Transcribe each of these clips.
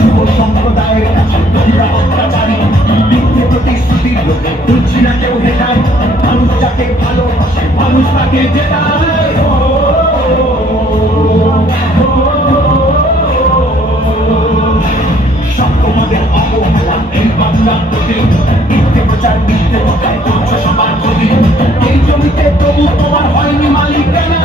যুব সম্প্রদায়ের কাছে তোমরা অত্যাচারী, মিথ্যে প্রতিশ্রুতির লোকে বুঝছি না কেউ হেটায়। মানুষ যাকে ভালোবাসে মানুষ তাকে জেতায়। সব তোমাদের অবহেলা এই বাংলার প্রতি, মিথ্যে প্রচার মিথ্যে কথায় করছে সবার প্রতি। এই জমিতে তবু তোমার হয়নি মালিকানা।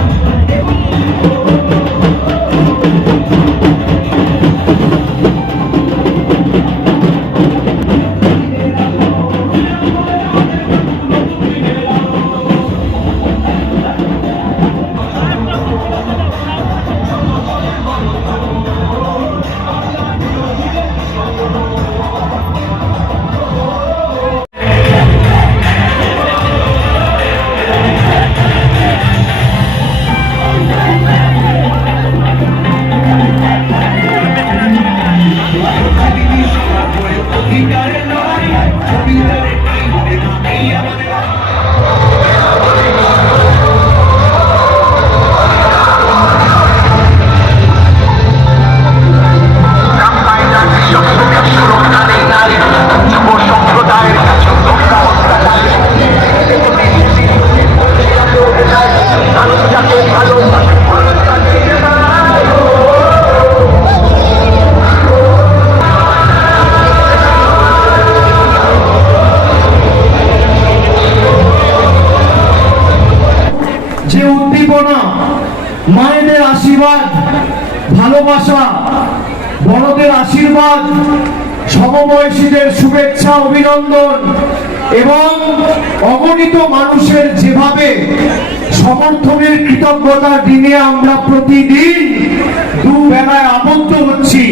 যে উদ্দীপনা, মায়েদের আশীর্বাদ, ভালোবাসা, বড়দের আশীর্বাদ, সমবয়সীদের শুভেচ্ছা অভিনন্দন এবং অগণিত মানুষের যেভাবে সমর্থনের কৃতজ্ঞতার দিনে আমরা প্রতিদিন দুবেলায় আবদ্ধ হচ্ছি,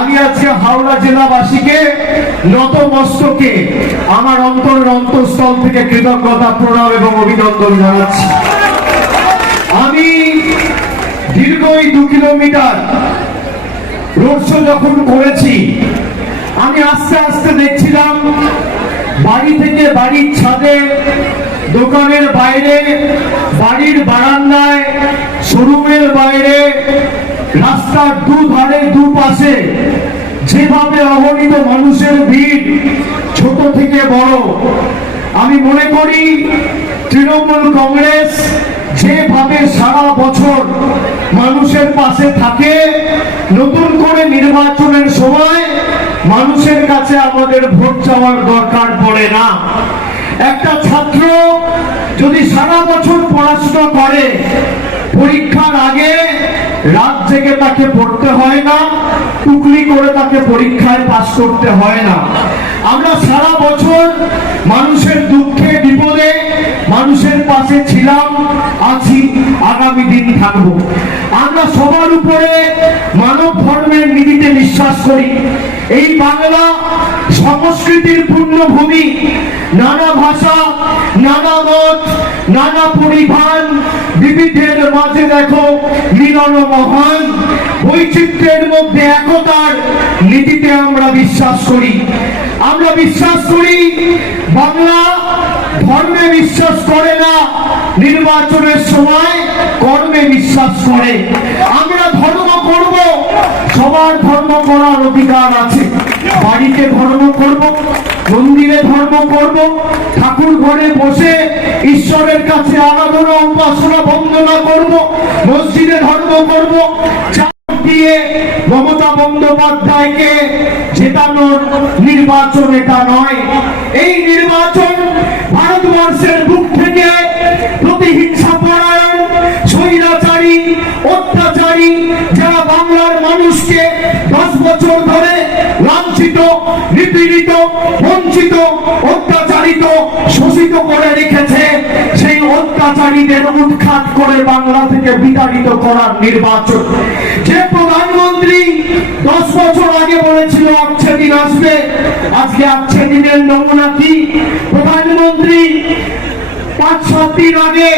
আমি আজকে হাওড়া জেলাবাসীকে নতমস্তকে আমার অন্তঃস্থল থেকে কৃতজ্ঞতা, প্রণাম এবং অভিনন্দন জানাচ্ছি। আমি দীর্ঘ 2 কিলোমিটার রোড শো যখন করেছি, আমি আস্তে আস্তে দেখছিলাম বাড়ি থেকে বাড়ির ছাদে, দোকানের বাইরে, বাড়ির বারান্দায়, শোরুমের বাইরে, রাস্তার দুধারে দুপাশে যেভাবে অগণিত মানুষের ভিড়, ছোট থেকে বড়। আমি মনে করি তৃণমূল কংগ্রেস যেভাবে সারা বছর মানুষের পাশে থাকে, নতুন করে নির্বাচনের সময় মানুষের কাছে আমাদের ভোট চাওয়ার দরকার পড়ে না। একটা ছাত্র যদি সারা বছর পড়াশোনা করে, পরীক্ষার আগে রাত জেগে তাকে পড়তে হয় না, টুকলি করে তাকে পরীক্ষায় পাস করতে হয় না। আমরা সারা বছর মানুষের দুঃখে বিপদে মানুষের পাশে ছিলাম, আছি, আগামী দিন থাকবো। আমরা সবার উপরে মানব ধর্মের নীতিতে বিশ্বাস করি। এই বাংলা সংস্কৃতির পূর্ণভূমি, নানা ভাষা, নানা মত, নানা পরিধান, বিবিধের মাঝে দেখো মিলন মহান। বৈচিত্র্যের মধ্যে একতার নীতিতে আমরা বিশ্বাস করি। আমরা বিশ্বাস করি বাংলা ধর্মে বিশ্বাস করে না, নির্বাচনের সময় কর্মে বিশ্বাস করে। আমরা ধর্ম করব, সবার ধর্ম করার অধিকার আছে। বাড়িতে ধর্ম করব, মন্দিরে ধর্ম করব, ঠাকুর ঘরে বসে ঈশ্বরের কাছে আরাধনা, উপাসনা, বন্দনা করব, মসজিদে ধর্ম করব। দিয়ে মমতা বন্দ্যোপাধ্যায়কে জেতানোর নির্বাচন এটা নয়। এই নির্বাচন ভারতবর্ষের বুক থেকে প্রতিহিংসা পরায়ণ, স্বৈরাচারী, অত্যাচারী যারা বাংলার মানুষকে 10 বছর ধরে লাঞ্ছিত, নিপীড়িত, বঞ্চিত, অত্যাচারিত, শোষিত করে রেখেছে, সেই অত্যাচারীদের উৎখাত করে বাংলা থেকে বিতাড়িত করার নির্বাচন। যে প্রধানমন্ত্রী 10 সেদিন আসবে। আজকে আছে দিনের নমুনা কি? প্রধানমন্ত্রী 5-7 दिन आगे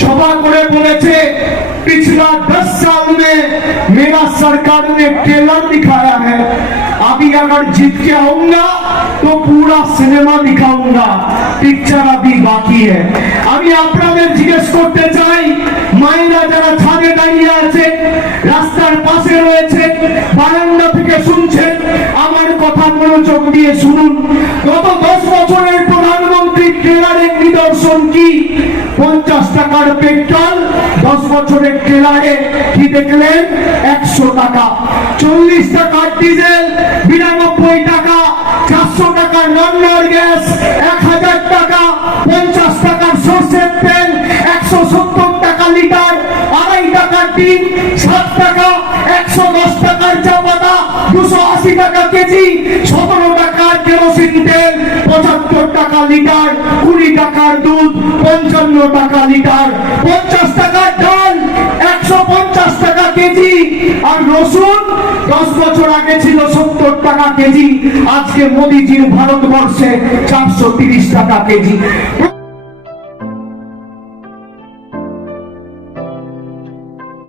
सभा করে বলেছে पिछला 10 साल में मेरा सरकार ने ट्रेलर दिखाया है, अभी अगर जीत के आऊंगा तो पूरा सिनेमा दिखाऊंगा, पिक्चर अभी बाकी है। আমি আপনাদের জিজ্ঞেস করতে চাই, মায়েরা যারা ছাদে দাঁড়িয়ে আছেন, রাস্তার পাশে রয়েছেন, বারান্দা থেকে শুনছেন, আমার কথা মনোযোগ দিয়ে শুনুন। গত 10 বছরের প্রধানমন্ত্রী ট্রেলারের নিদর্শন কি? 50 টাকার পেট্রোল, 10 বছরের ট্রেলারে কি দেখলেন? 100 টাকা। 40 টাকার ডিজেল, 92 টাকা। 400 টাকার রান্নার গ্যাস, 1000 টাকা। 50 টাকার সরষের তেল, 170 টাকা লিটার। 2.5 টাকার ডিম, 7 টাকা। 110 টাকার চা পাতা, 280 টাকা কেজি। 17 টাকার কেরোসিন তেল, 75 টাকা লিটার। 20 টাকার দুধ, 55 টাকা লিটার। 50 টাকার ডাল, 150 টাকা কেজি। আর রসুন 10 বছর আগে ছিল 70 টাকা কেজি, আজকে মোদিজির ভারতবর্ষে 430 টাকা কেজি।